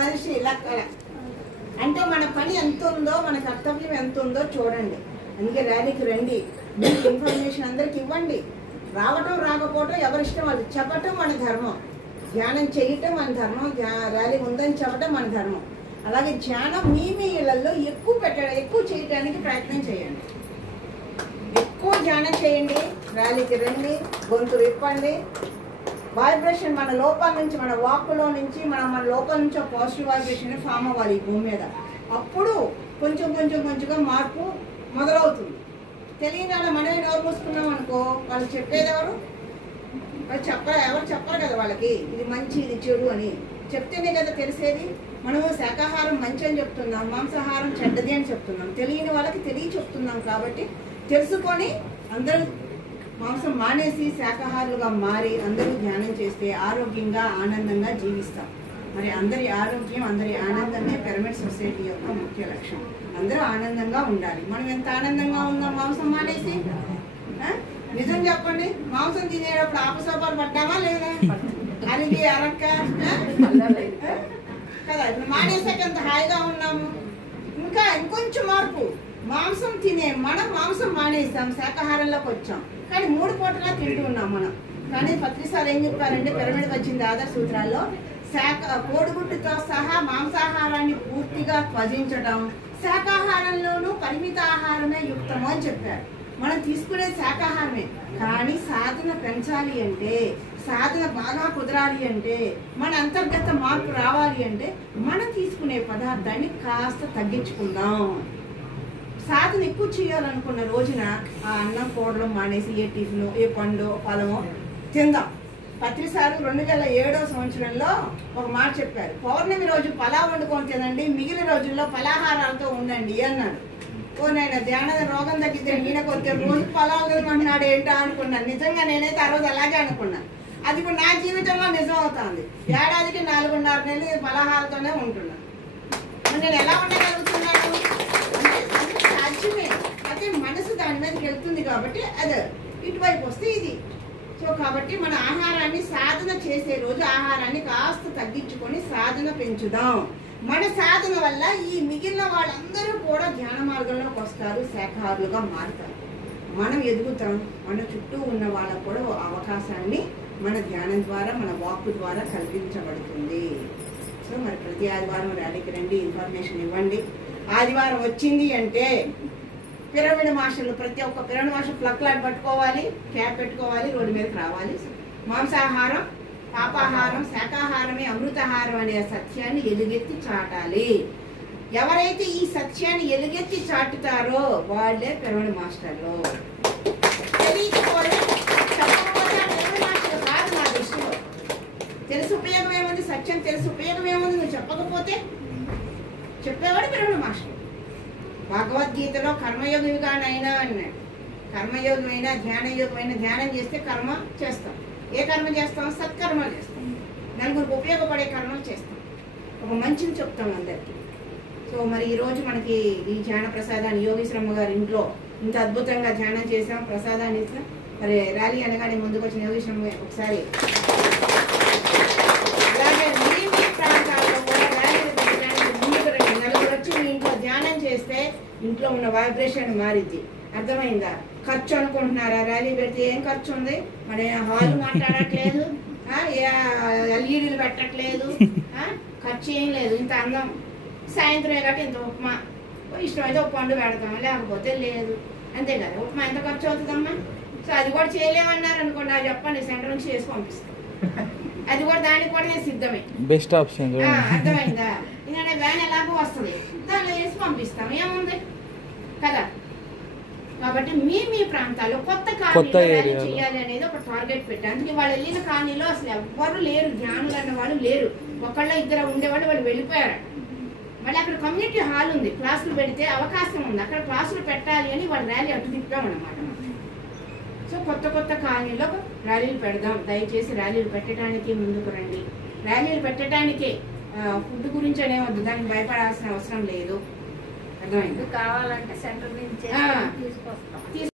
మనిషి అంటే మన పని ఎంత ఉందో, మన కర్తవ్యం ఎంత ఉందో చూడండి. అందుకే ర్యాలీకి రండి, మీకు ఇన్ఫర్మేషన్ అందరికి ఇవ్వండి. రావటం రాకపోవటం ఎవరిష్టం వాళ్ళు. చెప్పటం మన ధర్మం, ధ్యానం చేయటం మన ధర్మం, ర్యాలీ ఉందని చెప్పటం మన ధర్మం. అలాగే ధ్యానం మీ ఇళ్లలో ఎక్కువ చేయడానికి ప్రయత్నం చేయండి. ఎక్కువ ధ్యానం చేయండి, ర్యాలీకి రండి, గొంతు విప్పండి. వైబ్రేషన్ మన లోపల నుంచి, మన వాక్కులో నుంచి, మన లోపల నుంచి పాజిటివ్ వైబ్రేషన్ ఫామ్ అవ్వాలి ఈ భూమి మీద. అప్పుడు కొంచెంగా మార్పు మొదలవుతుంది. తెలియని వాళ్ళ మనమే నోరు మూసుకున్నాం అనుకో, వాళ్ళు చెప్పేది ఎవరు చెప్పరు కదా వాళ్ళకి, ఇది మంచి ఇది చెడు అని చెప్తేనే కదా తెలిసేది. మనము శాకాహారం మంచి అని చెప్తున్నాం, మాంసాహారం చెడ్డది అని చెప్తున్నాం. తెలియని వాళ్ళకి తెలియ చెప్తున్నాం. కాబట్టి తెలుసుకొని అందరూ మాంసం మానేసి శాకాహారులుగా మారి అందరూ ధ్యానం చేస్తే ఆరోగ్యంగా ఆనందంగా జీవిస్తాం. మరి అందరి ఆరోగ్యం, అందరి ఆనందమే పిరమిడ్ సొసైటీ యొక్క ముఖ్య లక్ష్యం. అందరూ ఆనందంగా ఉండాలి. మనం ఎంత ఆనందంగా ఉందాం మాంసం మానేసి? నిజం చెప్పండి, మాంసం తినేటప్పుడు ఆపసోపాలు పడ్డామా లేదా? అరిగి అరక్క కదా. ఇప్పుడు మానేసాక ఎంత హాయిగా ఉన్నాము. ఇంకా ఇంకొంచెం మార్పు. మాంసం తినే మనం మాంసం మానేసాం, శాకాహారంలోకి వచ్చాం. కానీ 3 పూటలా తింటూ ఉన్నాం మనం. కానీ పత్రిసార్లు ఏం చెప్పారంటే, పిరమిడ్ వచ్చింది ఆధార సూత్రాల్లో, కోడిగుడ్డుతో సహా మాంసాహారాన్ని పూర్తిగా త్యజించడం, శాకాహారంలోనూ పరిమిత ఆహారమే యుక్తము అని చెప్పారు. మనం తీసుకునే శాకాహారమే. కానీ సాధన పెంచాలి అంటే, సాధన బాగా కుదరాలి అంటే, మన అంతర్గత మార్పు రావాలి అంటే మనం తీసుకునే పదార్థాన్ని కాస్త తగ్గించుకుందాం. సాధన ఎక్కువ చేయాలనుకున్న రోజున ఆ అన్నం కూడలు మానేసి ఏ టిఫిన్, ఏ పండు, ఫలమో తిందాం. పత్రిసారు 2007వ సంవత్సరంలో ఒక మాట చెప్పారు, పౌర్ణమి రోజు పలావ్ వండుకొని తినండి, మిగిలిన రోజుల్లో ఫలాహారాలతో ఉండండి అన్నాడు. ఓ నేను ధ్యాన రోగం తగ్గితే ఈయన కొద్ది రోజు పలావ్ తినమంటున్నాడు ఏంటా అనుకున్నాను. నిజంగా నేనైతే ఆ రోజు అలాగే అనుకున్నాను. అది ఇప్పుడు నా జీవితంలో నిజం అవుతుంది. ఏడాదికి 4.5 నెలలు ఫలాహారతోనే ఉంటున్నాను. నేను ఎలా ఉండగలుగుతున్నాను అంటే సాధ్యమే. అయితే మనసు దాని మీదకి వెళ్తుంది కాబట్టి అదే ఇటువైపు వస్తే ఇది. సో కాబట్టి మన ఆహారాన్ని సాధన చేసే రోజు ఆహారాన్ని కాస్త తగ్గించుకొని సాధన పెంచుదాం. మన సాధన వల్ల ఈ మిగిలిన వాళ్ళందరూ కూడా ధ్యాన మార్గంలోకి వస్తారు, శాఖాహారులుగా మారుతారు. మనం ఎదుగుతాం. మన చుట్టూ ఉన్న వాళ్ళకు కూడా అవకాశాన్ని మన ధ్యానం ద్వారా, మన వాక్కు ద్వారా కల్పించబడుతుంది. సో మరి ప్రతి ఆదివారం ర్యాలీకి రండి, ఇన్ఫర్మేషన్ ఇవ్వండి. ఆదివారం వచ్చింది అంటే పిరమిడ్ మాస్టర్లు, ప్రతి ఒక్క పిరమిడ్ మాస్టర్ ప్లక్లాట్ పట్టుకోవాలి, క్యాప్ పెట్టుకోవాలి, రోడ్డు మీదకి రావాలి. మాంసాహారం, పాపాహారం, శాకాహారమే అమృతాహారం అనే సత్యాన్ని ఎలుగెత్తి చాటాలి. ఎవరైతే ఈ సత్యాన్ని ఎలుగెత్తి చాటుతారో వాళ్ళే పిరమిడ్ మాస్టర్లు. తెలియకపోతే చెప్పకపోతే పిరమిడ్ మాస్టర్ కాదు నా దృష్టిలో. తెలుసు ఉపయోగం ఏముంది, సత్యం తెలుసు ఉపయోగం ఏముంది, నువ్వు చెప్పకపోతే చెప్పేవాడు పిరమిడ్ మాస్టర్. భగవద్గీతలో కర్మయోగిగానైనా అన్నాడు. కర్మయోగమైనా ధ్యానయోగమైనా, ధ్యానం చేస్తే కర్మ చేస్తాం. ఏ కర్మ చేస్తాం? సత్కర్మలు చేస్తాం. నలుగురికి ఉపయోగపడే కర్మలు చేస్తాం. ఒక మంచిని చెప్తాం అందరికీ. సో మరి ఈరోజు మనకి ఈ ధ్యాన ప్రసాదాన్ని యోగేశ్వరమ్మ గారి ఇంట్లో ఇంత అద్భుతంగా ధ్యానం చేసాం, ప్రసాదాన్ని ఇస్తాం. మరి ర్యాలీ అనగానే ముందుకు వచ్చిన యోగేశ్వరమ్మ ఒకసారి అలాగే మీ ప్రాంతాల్లో కూడా ర్యాలీలు పెట్టడానికి ముందుకు రండి. నలుగురు వచ్చి మీ ఇంట్లో ధ్యానం చేస్తే ఇంట్లో ఉన్న వైబ్రేషన్ మారిద్ది. అర్థమైందా? ఖర్చు అనుకుంటున్నారా? ర్యాలీ పెడితే ఏం ఖర్చు ఉంది? మరి హాల్ మాట్లాడట్లేదు, ఎల్ఈడీలు పెట్టట్లేదు, ఖర్చు ఏం లేదు. ఇంత అందం సాయంత్రం కాబట్టి ఇంత ఉప్మా, ఇష్టమైతే ఒక పండు పెడతాం, లేకపోతే లేదు. అంతే కదా. ఉప్మా ఎంత ఖర్చు అవుతుందమ్మా? సో అది కూడా చేయలేమన్నారు అనుకోండి, అది చెప్పండి, సెంటర్ నుంచి చేసి పంపిస్తాం. అది కూడా దానికి కూడా నేను సిద్ధమే. Best option. అర్థమైందా? ఎందుకంటే వ్యాన్ ఎలాగో వస్తుంది, దానిలో వేసి పంపిస్తాం, ఏముంది కదా. కాబట్టి మీ ప్రాంతాల్లో కొత్త కాలనీలో చేయాలి అనేది ఒక టార్గెట్ పెట్టారు. అందుకే వాళ్ళు వెళ్ళిన కాలనీలో అసలు ఎవ్వరు లేరు, ధ్యానులు అన్న వాళ్ళు లేరు. ఒకళ్ళ ఇద్దరు ఉండేవాళ్ళు, వాళ్ళు వెళ్ళిపోయారు. మళ్ళీ అక్కడ కమ్యూనిటీ హాల్ ఉంది, క్లాసులు పెడితే అవకాశం ఉంది, అక్కడ క్లాసులు పెట్టాలి అని వాళ్ళు ర్యాలీ అటు తిప్పామన్నమాట. సో కొత్త కాలనీలో ర్యాలీలు పెడదాం. దయచేసి ర్యాలీలు పెట్టడానికి ముందుకు రండి. ర్యాలీలు పెట్టడానికే ఫుడ్ గురించి అనేవద్దు, దానికి భయపడాల్సిన అవసరం లేదు. అర్థమైంది. కావాలంటే సెంటర్ నుంచి తీసుకొస్తాం.